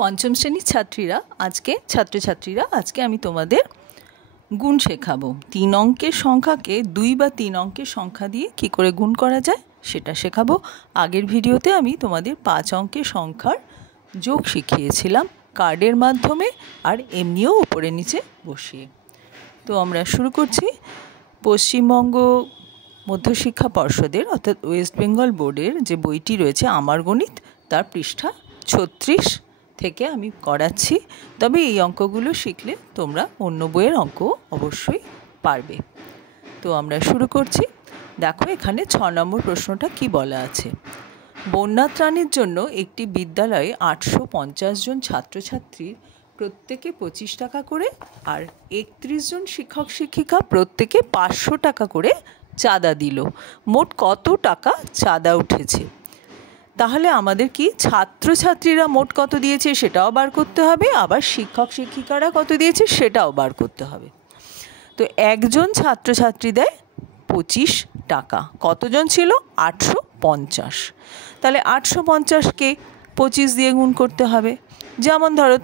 পঞ্চম শ্রেণীর ছাত্রছাত্রীরা আজকে আমি তোমাদের গুণ শেখাবো। 3 অঙ্কের সংখ্যাকে 2 বা 3 অঙ্কের সংখ্যা দিয়ে কি করে গুণ করা যায় সেটা শেখাবো। আগের ভিডিওতে আমি তোমাদের 5 অঙ্কের সংখ্যার যোগ শিখিয়েছিলাম কার্ডের মাধ্যমে আর এমনিও উপরে নিচে বসিয়ে। তো আমরা শুরু করছি। পশ্চিমবঙ্গ মধ্যশিক্ষা পর্ষদের অর্থাৎ ওয়েস্ট বেঙ্গল বোর্ডের যে বইটি রয়েছে আমার গণিত, তার পৃষ্ঠা 36 থেকে আমি করাচ্ছি। তবে এই অঙ্কগুলো শিখলে তোমরা অন্য বইয়ের অঙ্ক অবশ্যই পারবে। তো আমরা শুরু করছি। দেখো এখানে 6 নম্বর প্রশ্নটা কি বলা আছে। বন্যা ত্রাণের জন্য একটি বিদ্যালয়ে 850 জন ছাত্রছাত্রীর প্রত্যেকে 25 টাকা করে আর 31 জন শিক্ষক শিক্ষিকা প্রত্যেকে 500 টাকা করে চাঁদা দিল। মোট কত টাকা চাঁদা উঠেছে? তাহলে আমাদের কি ছাত্রছাত্রীরা মোট কত দিয়েছে সেটাও বার করতে হবে, আবার শিক্ষক শিক্ষিকারা কত দিয়েছে সেটাও বার করতে হবে। তো একজন ছাত্রছাত্রী দেয় 25 টাকা। কতজন ছিল? 850। তাহলে 850কে 25 দিয়ে গুণ করতে হবে। যেমন ধরো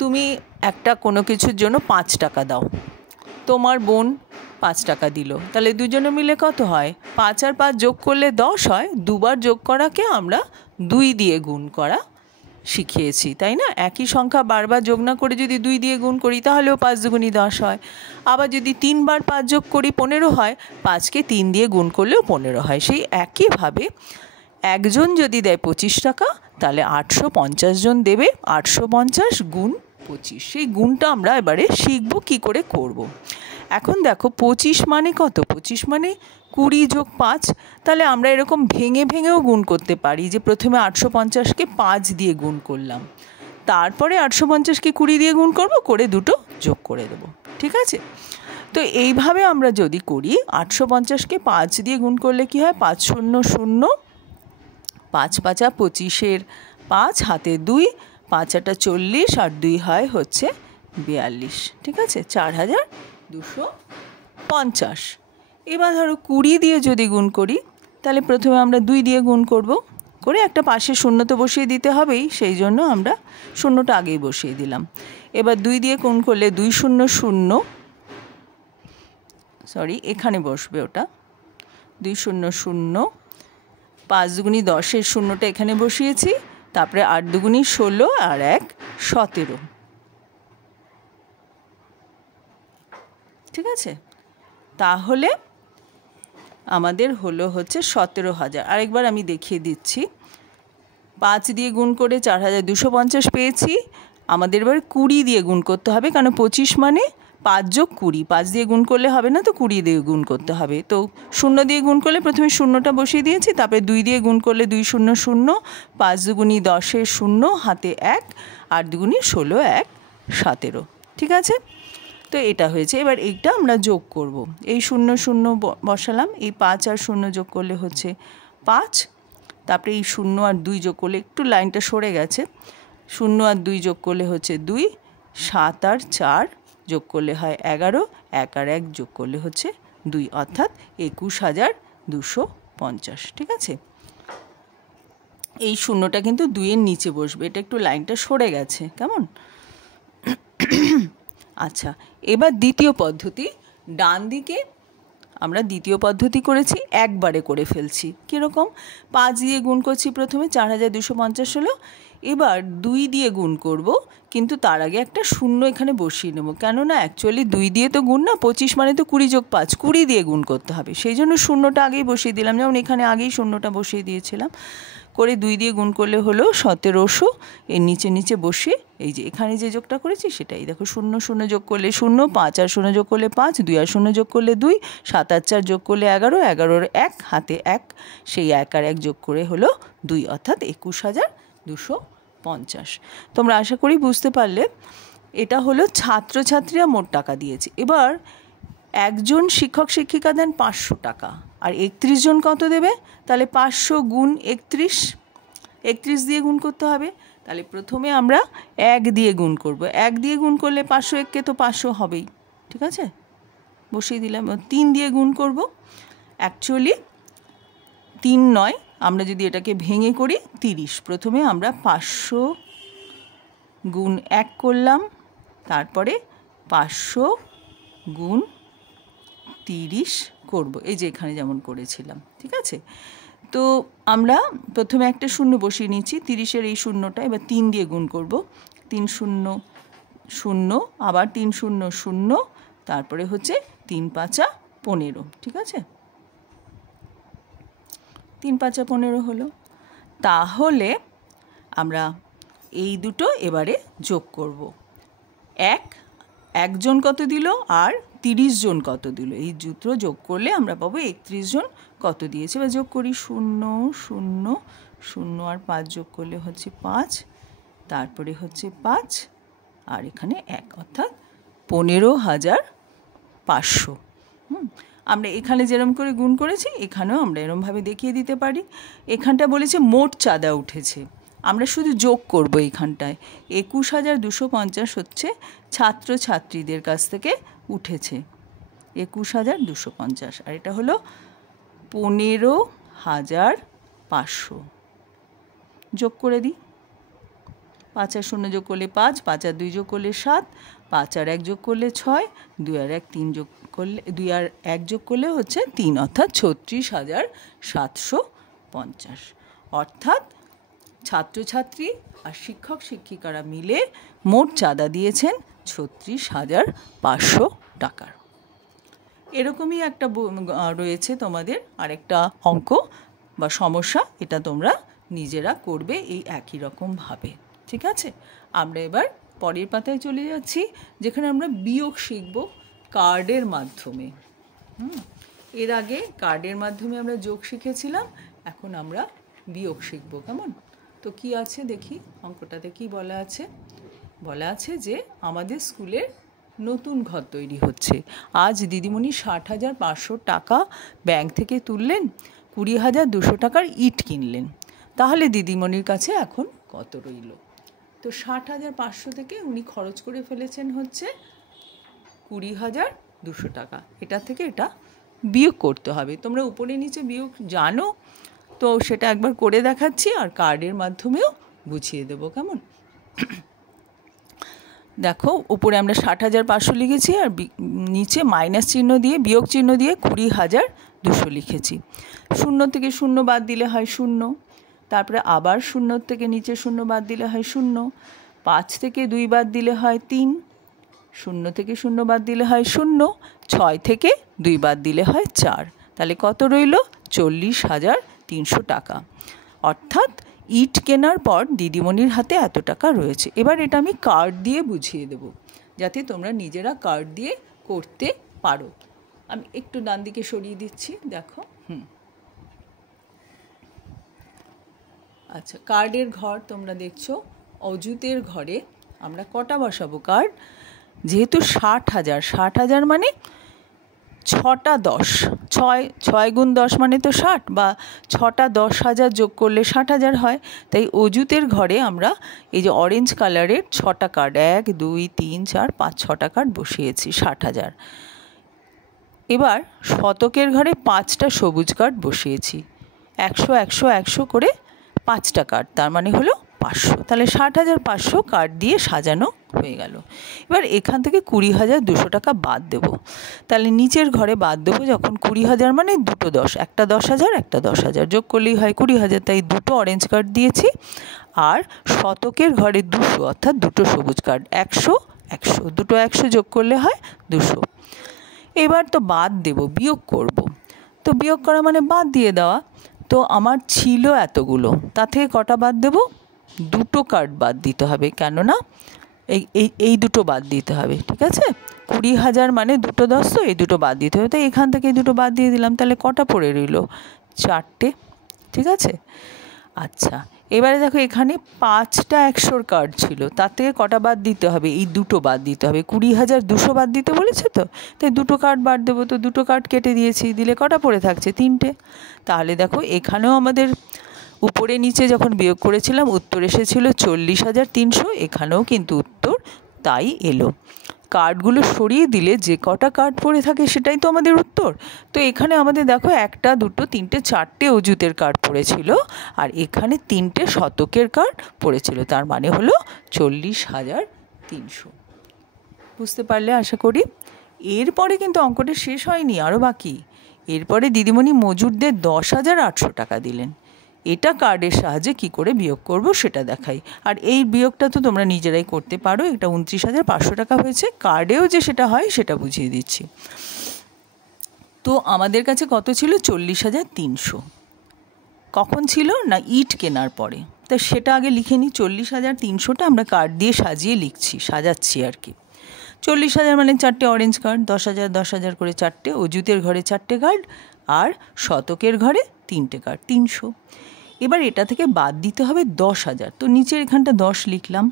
তুমি একটা কোনো কিছুর জন্য 5 টাকা দাও, তোমার বোন 5 টাকা দিল, তাহলে দুজনে মিলে কত হয়? 5 আর 5 যোগ করলে 10 হয়। দুবার যোগ করাকে আমরা 2 দিয়ে গুণ করা শিখিয়েছি, তাই না? একই সংখ্যা বারবার যোগ না করে যদি 2 দিয়ে গুণ করি তাহলেও 5 দুগুণী 10 হয়। আবার যদি 3 বার 5 যোগ করি 15 হয়, 5কে 3 দিয়ে গুণ করলেও 15 হয়। সেই একইভাবে একজন যদি দেয় 25 টাকা, তাহলে 850 জন দেবে 850 গুণ 25। সেই গুণটা আমরা এবারে শিখব কি করে করব। এখন দেখো 25 মানে কত? 25 মানে 20 যোগ 5। তাহলে আমরা এরকম ভেঙে ভেঙেও গুণ করতে পারি, যে প্রথমে 850কে 5 দিয়ে গুণ করলাম, তারপরে 850কে 20 দিয়ে গুণ করব, করে দুটো যোগ করে দেবো। ঠিক আছে? তো এইভাবে আমরা যদি করি, 850কে 5 দিয়ে গুণ করলে কি হয়? 5 শূন্য শূন্য, 5 5 25-এর 5 হাতে 2, 5 8 40 আর 2 হয় হচ্ছে 42। ঠিক আছে? 4250। এবার ধরো 20 দিয়ে যদি গুণ করি, তাহলে প্রথমে আমরা 2 দিয়ে গুণ করব, করে একটা পাশে শূন্য তো বসিয়ে দিতে হবেই, সেই জন্য আমরা শূন্যটা আগেই বসিয়ে দিলাম। এবার 2 দিয়ে গুণ করলে 2 শূন্য শূন্য, এখানে বসবে ওটা, 2 শূন্য শূন্য, 5 দুগুণী 10-এর শূন্যটা এখানে বসিয়েছি, তারপরে 8 দুগুণী 16 আর 1 17। ঠিক আছে? তাহলে আমাদের হচ্ছে 17,000। আরেকবার আমি দেখিয়ে দিচ্ছি। 5 দিয়ে গুণ করে 4250 পেয়েছি। আমাদের এবার 20 দিয়ে গুণ করতে হবে, কারণ 25 মানে 5 যোগ 20। 5 দিয়ে গুণ করলে হবে না, তো 20 দিয়ে গুণ করতে হবে। তো 0 দিয়ে গুণ করলে প্রথমে শূন্যটা বসিয়ে দিয়েছি, তারপরে 2 দিয়ে গুণ করলে 2 শূন্য শূন্য, 5 দুগুণী 10-এর শূন্য হাতে 1, 8 দুগুণী 16, 1 17। ঠিক আছে? তো এটা হয়েছে। এবার এইটা আমরা যোগ করব। এই 0 0 বসালাম, এই 5 আর 0 যোগ করলে হচ্ছে 5, তারপরে এই 0 আর 2 যোগ করলে, একটু লাইনটা সরে গেছে, 0 আর 2 যোগ করলে হচ্ছে 2, 7 আর 4 যোগ করলে হয় 11, 1 আর 1 যোগ করলে হচ্ছে 2, অর্থাৎ 21,250। ঠিক আছে? এই শূন্যটা কিন্তু 2-এর নিচে বসবে, এটা একটু লাইনটা সরে গেছে, কেমন? আচ্ছা, এবার দ্বিতীয় পদ্ধতি। ডান দিকে আমরা দ্বিতীয় পদ্ধতি করেছি, একবারে করে ফেলছি। কীরকম? 5 দিয়ে গুণ করছি প্রথমে, 4250 হলো। এবার 2 দিয়ে গুণ করব, কিন্তু তার আগে একটা শূন্য এখানে বসিয়ে নেব। কেননা অ্যাকচুয়ালি 2 দিয়ে তো গুণ না, 25 মানে তো 20 যোগ 5, 20 দিয়ে গুণ করতে হবে। সেই জন্য শূন্যটা আগেই বসিয়ে দিলাম, যেমন এখানে আগেই শূন্যটা বসিয়ে দিয়েছিলাম। করে 2 দিয়ে গুণ করলে হলো 1700। এর নিচে নিচে বসে এই যে এখানে যে যোগটা করেছি সেটাই দেখো, 0 0 যোগ করলে 0, 5 আর 0 যোগ করলে 5, 2 আর 0 যোগ করলে 2, 7 আর 4 যোগ করলে 11, 11-এর 1 হাতে 1, সেই 1 আর 1 যোগ করে হলো 2, অর্থাৎ 21,250। তোমরা আশা করি বুঝতে পারলে। এটা হলো ছাত্রছাত্রীরা মোট টাকা দিয়েছে। এবার একজন শিক্ষক শিক্ষিকা দেন 500 টাকা, আর 31 জন কত দেবে? তাহলে 500 গুণ 31 দিয়ে গুণ করতে হবে। তাহলে প্রথমে আমরা 1 দিয়ে গুণ করব। 1 দিয়ে গুণ করলে 501কে তো 500 হবেই। ঠিক আছে? বসিয়ে দিলাম। 3 দিয়ে গুণ করব। অ্যাকচুয়ালি 3 নয়, আমরা যদি এটাকে ভেঙে করি 30, প্রথমে আমরা 500 গুণ 1 করলাম, তারপরে 500 গুণ 30 করব, এই যে এখানে যেমন করেছিলাম। ঠিক আছে, তো আমরা প্রথমে একটা শূন্য বসিয়ে নিচ্ছি, 30-এর এই শূন্যটা এবার 3 দিয়ে গুণ করব। 3 শূন্য 0, আবার 3 শূন্য 0, তারপরে হচ্ছে 3 পাঁচা 15। ঠিক আছে, 3 পাঁচা 15 হলো। তাহলে আমরা এই দুটো এবারে যোগ করব। একজন কত দিল আর 30 জন কত দিল, এই দুটো যোগ করলে আমরা পাবো 31 জন কত দিয়েছে। এবার যোগ করি, 0 0 0 আর 5 যোগ করলে হচ্ছে 5, তারপরে হচ্ছে 5 আর এখানে 1, অর্থাৎ 15,500। আমরা এখানে যেরকম করে গুণ করেছি এখানেও আমরা এরমভাবে দেখিয়ে দিতে পারি। এখানটা বলেছে মোট চাঁদা উঠেছে, আমরা শুধু যোগ করব এইখানটায়। 21,250 হচ্ছে ছাত্রছাত্রীদের কাছ থেকে উঠেছে, 21,250, আর এটা হলো 15,500। যোগ করে দিই, 5 আর 0 যোগ করলে 5, 5 আর 2 যোগ করলে 7, 5 আর 1 যোগ করলে 6, 2 আর 1 3 যোগ করলে 2 আর 1 যোগ করলে হচ্ছে 3, অর্থাৎ 36,750। অর্থাৎ ছাত্রছাত্রী আর শিক্ষক শিক্ষিকারা মিলে মোট চাঁদা দিয়েছেন 36,500 টাকার। এরকমই একটা রয়েছে তোমাদের আরেকটা অঙ্ক বা সমস্যা, এটা তোমরা নিজেরা করবে এই একই রকমভাবে। ঠিক আছে, আমরা এবার পরের পাতায় চলে যাচ্ছি, যেখানে আমরা বিয়োগ শিখব কার্ডের মাধ্যমে। এর আগে কার্ডের মাধ্যমে আমরা যোগ শিখেছিলাম, এখন আমরা বিয়োগ শিখব। কেমন? তো কি আছে দেখি, অঙ্কটাতে কি বলা আছে? বলা আছে যে আমাদের স্কুলের নতুন ঘর তৈরি হচ্ছে। আজ দিদিমণি 60,500 টাকা ব্যাংক থেকে তুললেন, 20,200 টাকার ইট কিনলেন। তাহলে দিদিমণির কাছে এখন কত রইল? তো 60,500 থেকে উনি খরচ করে ফেলেছেন হচ্ছে 20,200 টাকা। এটা থেকে এটা বিয়োগ করতে হবে। তোমরা উপরে নিচে বিয়োগ জানো, তো সেটা একবার করে দেখাচ্ছি আর কার্ডের মাধ্যমেও বুঝিয়ে দেবো। কেমন? দেখো, উপরে আমরা 60,500 লিখেছি আর নিচে মাইনাস চিহ্ন দিয়ে বিয়োগ চিহ্ন দিয়ে 20,200 লিখেছি। 0 থেকে 0 বাদ দিলে হয় 0, তারপরে আবার 0 থেকে নিচে 0 বাদ দিলে হয় 0, 5 থেকে 2 বাদ দিলে হয় 3, 0 থেকে 0 বাদ দিলে হয় 0, 6 থেকে 2 বাদ দিলে হয় 4। তাহলে কত রইল? 40,300 টাকা। অর্থাৎ ইট কেনার পর দিদিমণির হাতে এত টাকা রয়েছে। এবার এটা আমি কার্ড দিয়ে বুঝিয়ে দেব, যাতে তোমরা নিজেরা কার্ড দিয়ে করতে পারো। আমি একটু ডান দিকে সরিয়ে দিচ্ছি, দেখো। আচ্ছা, কার্ডের ঘর তোমরা দেখছো। অযুতের ঘরে আমরা কটা বসাবো কার্ড? যেহেতু 60,000 মানে 6টা 10, 6 গুণ 10 মানে তো 60, বা 6টা 10,000 যোগ করলে 60,000 হয়। তাই অযুতের ঘরে আমরা এই যে অরেঞ্জ কালারের 6টা কার্ড, 1 2 3 4 5 6টা কার্ড বসিয়েছি, 60,000। এবার শতকের ঘরে 5টা সবুজ কার্ড বসিয়েছি, 100 100 100 করে 5টা কার্ড, তার মানে হলো 500। তাহলে 60,500 কার্ড দিয়ে সাজানো হয়ে গেল। এবার এখান থেকে 20,200 টাকা বাদ দেব। তাহলে নিচের ঘরে বাদ দেবো যখন 20,000 মানে দুটো 10, একটা 10,000 একটা 10,000, যোগ করলেই হয় 20,000। তাই দুটো অরেঞ্জ কার্ড দিয়েছি। আর শতকের ঘরে 200, অর্থাৎ দুটো সবুজ কার্ড, 100 100, দুটো 100 যোগ করলে হয় 200। এবার তো বাদ দেব, বিয়োগ করব। তো বিয়োগ করা মানে বাদ দিয়ে দেওয়া। তো আমার ছিল এতগুলো, তা থেকে কটা বাদ দেব? দুটো কার্ড বাদ দিতে হবে, কেননা এই দুটো বাদ দিতে হবে। ঠিক আছে, 20,000 মানে দুটো 10, তো এই দুটো বাদ দিতে হবে। তাই এখান থেকে এই দুটো বাদ দিয়ে দিলাম। তাহলে কটা পড়ে রইল? 4টে। ঠিক আছে, আচ্ছা এবারে দেখো এখানে 5টা 100 কার্ড ছিল, তার থেকে কটা বাদ দিতে হবে? এই দুটো বাদ দিতে হবে। 20,200 বাদ দিতে বলেছে তো, তাই দুটো কার্ড বাদ দেবো। তো দুটো কার্ড কেটে দিয়েছি, দিলে কটা পড়ে থাকছে? 3টে। তাহলে দেখো এখানেও আমাদের উপরে নিচে যখন বিয়োগ করেছিলাম উত্তর এসেছিল 40,300, এখানেও কিন্তু উত্তর তাই এলো। কার্ডগুলো সরিয়ে দিলে যে কটা কার্ড পড়ে থাকে সেটাই তো আমাদের উত্তর। তো এখানে আমাদের দেখো 1, 2, 3, 4টে অযুতের কার্ড পড়েছিল, আর এখানে 3টে শতকের কার্ড পড়েছিল, তার মানে হলো 40,300। বুঝতে পারলে আশা করি। এরপরে কিন্তু অঙ্কটা শেষ হয়নি, আরও বাকি। এরপরে দিদিমণি মজুরদের 10,800 টাকা দিলেন। এটা কার্ডের সাহায্যে কি করে বিয়োগ করব সেটা দেখাই। আর এই বিয়োগটা তো তোমরা নিজেরাই করতে পারো। এটা 29,500 টাকা হয়েছে। কার্ডেও যে সেটা হয় সেটা বুঝিয়ে দিচ্ছি। তো আমাদের কাছে কত ছিল? 40,300। কখন ছিল? না ইট কেনার পরে। তা সেটা আগে লিখে নিই। 40,300টা আমরা কার্ড দিয়ে সাজিয়ে লিখছি, সাজাচ্ছি আর কি। 40,000 মানে 4টে অরেঞ্জ কার্ড, 10,000 10,000 করে 4টে, অযুতের ঘরে 4টে কার্ড, আর শতকের ঘরে 3টে কার্ড, 300। এবার এটা থেকে বাদ দিতে হবে 10,000। তো নিচের এখানটা 10 লিখলাম।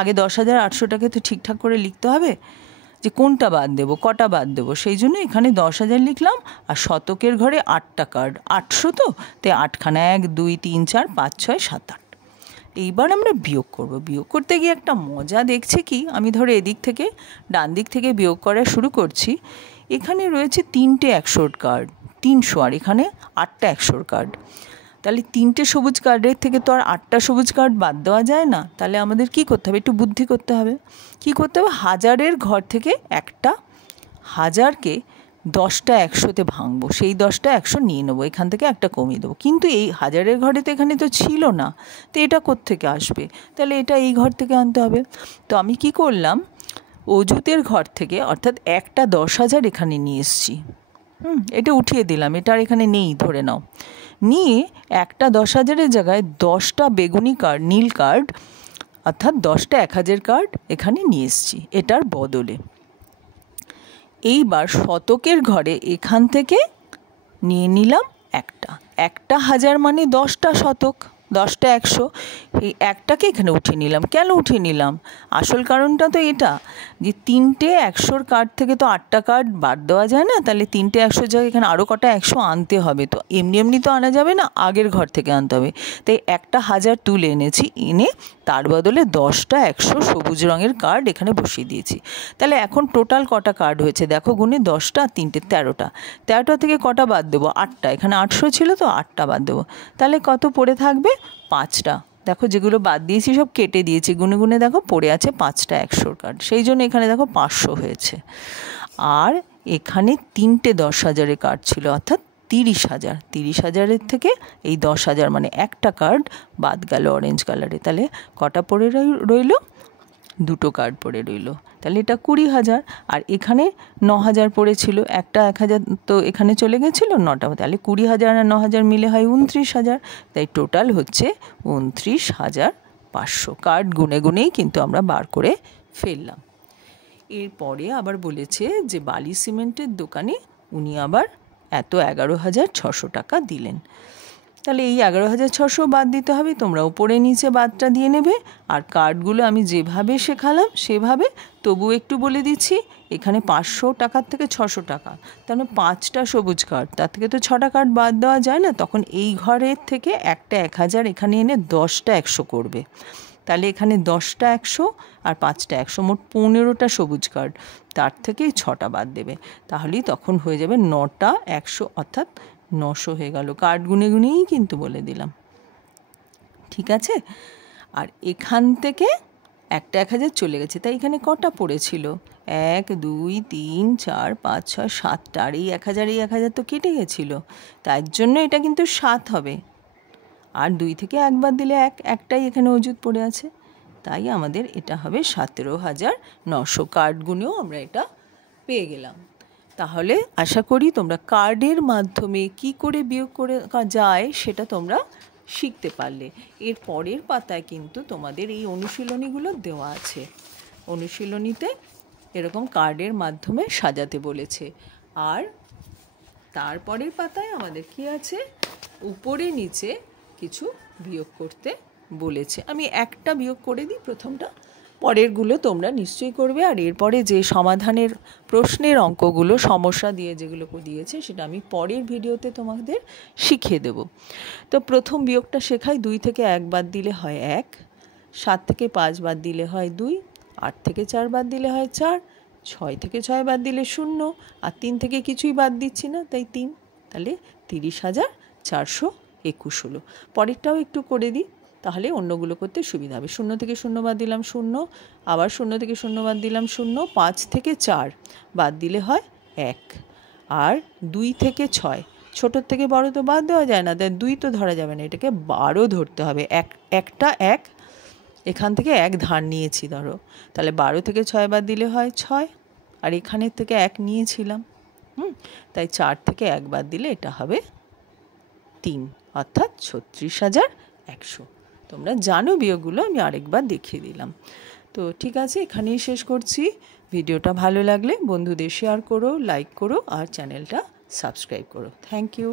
আগে 10,800টাকে তো ঠিকঠাক করে লিখতে হবে যে কোনটা বাদ দেবো, কটা বাদ দেবো, সেই জন্য এখানে 10,000 লিখলাম। আর শতকের ঘরে 8টা কার্ড, 800 তো, তাই 8খানা, 1 2 3 4 5 6 7 8। এইবার আমরা বিয়োগ করব। বিয়োগ করতে গিয়ে একটা মজা দেখছি কি, আমি ধরো এদিক থেকে ডান দিক থেকে বিয়োগ করা শুরু করছি। এখানে রয়েছে 3টে 100 কার্ড, 300, আর এখানে 8টা 100 কার্ড। তাহলে 3টে সবুজ কার্ডের থেকে তো আর 8টা সবুজ কার্ড বাদ দেওয়া যায় না। তাহলে আমাদের কি করতে হবে? একটু বুদ্ধি করতে হবে। কি করতে হবে? 1000-এর ঘর থেকে একটা 1000কে 10টা 100-তে ভাঙবো, সেই 10টা 100 নিয়ে নেবো, এখান থেকে একটা কমিয়ে দেবো। কিন্তু এই 1000-এর ঘরে তো এখানে তো ছিল না, তো এটা কোত্থেকে আসবে? তাহলে এটা এই ঘর থেকে আনতে হবে। তো আমি কি করলাম? অযুতের ঘর থেকে, অর্থাৎ একটা 10,000 এখানে নিয়ে এসছি। এটা উঠিয়ে দিলাম, এটা আর এখানে নেই ধরে নাও। নিয়ে একটা 10,000-এর জায়গায় 10টা বেগুনি কার্ড, নীল কার্ড, অর্থাৎ 10টা 1,000 কার্ড এখানে নিয়ে এসছি এটার বদলে। এইবার শতকের ঘরে এখান থেকে নিয়ে নিলাম একটা 1000 মানে 10টা শতক, 10টা 100। এই একটাকে এখানে উঠিয়ে নিলাম। কেন উঠিয়ে নিলাম? আসল কারণটা তো এটা যে 3টে 100-র কার্ড থেকে তো 8টা কার্ড বাদ দেওয়া যায় না। তাহলে 3টে 100-র জায়গায় এখানে আরও কটা 100 আনতে হবে। তো এমনি এমনি তো আনা যাবে না, আগের ঘর থেকে আনতে হবে। তাই একটা 1000 তুলে এনেছি, এনে তার বদলে 10টা 100 সবুজ রঙের কার্ড এখানে বসিয়ে দিয়েছি। তাহলে এখন টোটাল কটা কার্ড হয়েছে দেখো, গুণে 10টা 3টে 13টা। 13টা থেকে কটা বাদ দেবো? 8টা। এখানে 800 ছিল তো 8টা বাদ দেবো। তাহলে কত পড়ে থাকবে? 5টা। দেখো যেগুলো বাদ দিয়েছি সব কেটে দিয়েছি, গুনে গুনে দেখো পড়ে আছে 5টা 100-র কার্ড। সেই জন্য এখানে দেখো 500 হয়েছে। আর এখানে 3টে 10,000-এর কার্ড ছিল, অর্থাৎ 30,000। 30,000-এর থেকে এই 10,000 মানে একটা কার্ড বাদ গেল অরেঞ্জ কালারে। তাহলে কটা পড়ে রইল? 2টো কার্ড পড়ে রইল। তাহলে এটা 20,000। আর এখানে 9,000 পড়েছিল, একটা 1,000 তো এখানে চলে গেছিলো, 9টা। তাহলে 20,000 আর 9,000 মিলে হয় 29,000। তাই টোটাল হচ্ছে 29,500। কার্ড গুনে গুনেই কিন্তু আমরা বার করে ফেললাম। এরপরে আবার বলেছে যে বালি সিমেন্টের দোকানে উনি আবার এত 11,600 টাকা দিলেন। তাহলে এই 11,600 বাদ দিতে হবে। তোমরা উপরে নিচে বাদটা দিয়ে নেবে। আর কার্ডগুলো আমি যেভাবে শেখালাম সেভাবে, তবু একটু বলে দিচ্ছি, এখানে 500 টাকার থেকে 600 টাকা, তার মানে 5টা সবুজ কার্ড, তার থেকে তো 6টা কার্ড বাদ দেওয়া যায় না। তখন এই ঘরের থেকে একটা 1,000 এখানে এনে 10টা 100 করবে। তাহলে এখানে 10টা 100 আর 5টা 100, মোট 15টা সবুজ কার্ড, তার থেকে 6টা বাদ দেবে। তাহলেই তখন হয়ে যাবে 9টা 100, অর্থাৎ 900 হয়ে গেল। কার্ড গুনে গুনেই কিন্তু বলে দিলাম, ঠিক আছে। আর এখান থেকে একটা 1,000 চলে গেছে, তাই এখানে কটা পড়েছিল? 1 2 3 4 5 6 7টা। আর এই 1,000 তো কেটে গেছিলো, তার জন্য এটা কিন্তু 7 হবে। আর 2 থেকে 1 বাদ দিলে 1, একটাই এখানে অযুত পড়ে আছে, তাই আমাদের এটা হবে 17,900। কার্ড গুনেও আমরা এটা পেয়ে গেলাম। তাহলে আশা করি তোমরা কার্ডের মাধ্যমে কি করে বিয়োগ করে যায় সেটা তোমরা শিখতে পারলে। এর পরের পাতায় কিন্তু তোমাদের এই অনুশীলনীগুলো দেওয়া আছে। অনুশীলনীতে এরকম কার্ডের মাধ্যমে সাজাতে বলেছে। আর তারপরের পাতায় আমাদের কি আছে? উপরে নিচে কিছু বিয়োগ করতে বলেছে। আমি একটা বিয়োগ করে দিই, প্রথমটা। পরেরগুলো তোমরা নিশ্চয়ই করবে। আর এরপরে যে সমাধানের প্রশ্নের অঙ্কগুলো, সমস্যা দিয়ে যেগুলো দিয়েছে, সেটা আমি পরের ভিডিওতে তোমাদের শিখিয়ে দেব। তো প্রথম বিয়োগটা শেখাই। 2 থেকে 1 বাদ দিলে হয় 1, 7 থেকে 5 বাদ দিলে হয় 2, 8 থেকে 4 বাদ দিলে হয় 4, 6 থেকে 6 বাদ দিলে 0, আর 3 থেকে কিছুই বাদ দিচ্ছি না, তাই 3। তাহলে 30,421 হলো। পরেরটাও একটু করে দিই, তাহলে অন্যগুলো করতে সুবিধা হবে। 0 থেকে 0 বাদ দিলাম 0, আবার 0 থেকে 0 বাদ দিলাম 0, 5 থেকে 4 বাদ দিলে হয় 1, আর 2 থেকে 6, ছোটোর থেকে বড় তো বাদ দেওয়া যায় না, তাই 2 তো ধরা যাবে না, এটাকে 12 ধরতে হবে। একটা 1 এখান থেকে 1 ধার নিয়েছি ধরো, তাহলে 12 থেকে 6 বাদ দিলে হয় 6, আর এখানের থেকে 1 নিয়েছিলাম, তাই 4 থেকে 1 বাদ দিলে এটা হবে 3, অর্থাৎ 36,100। তোমরা জানো বিয়োগগুলো, আমি আরেকবার দেখিয়ে দিলাম। তো ঠিক আছে, এখানেই শেষ করছি। ভিডিওটা ভালো লাগলে বন্ধুদের শেয়ার করো, লাইক করো, আর চ্যানেলটা সাবস্ক্রাইব করো। Thank you.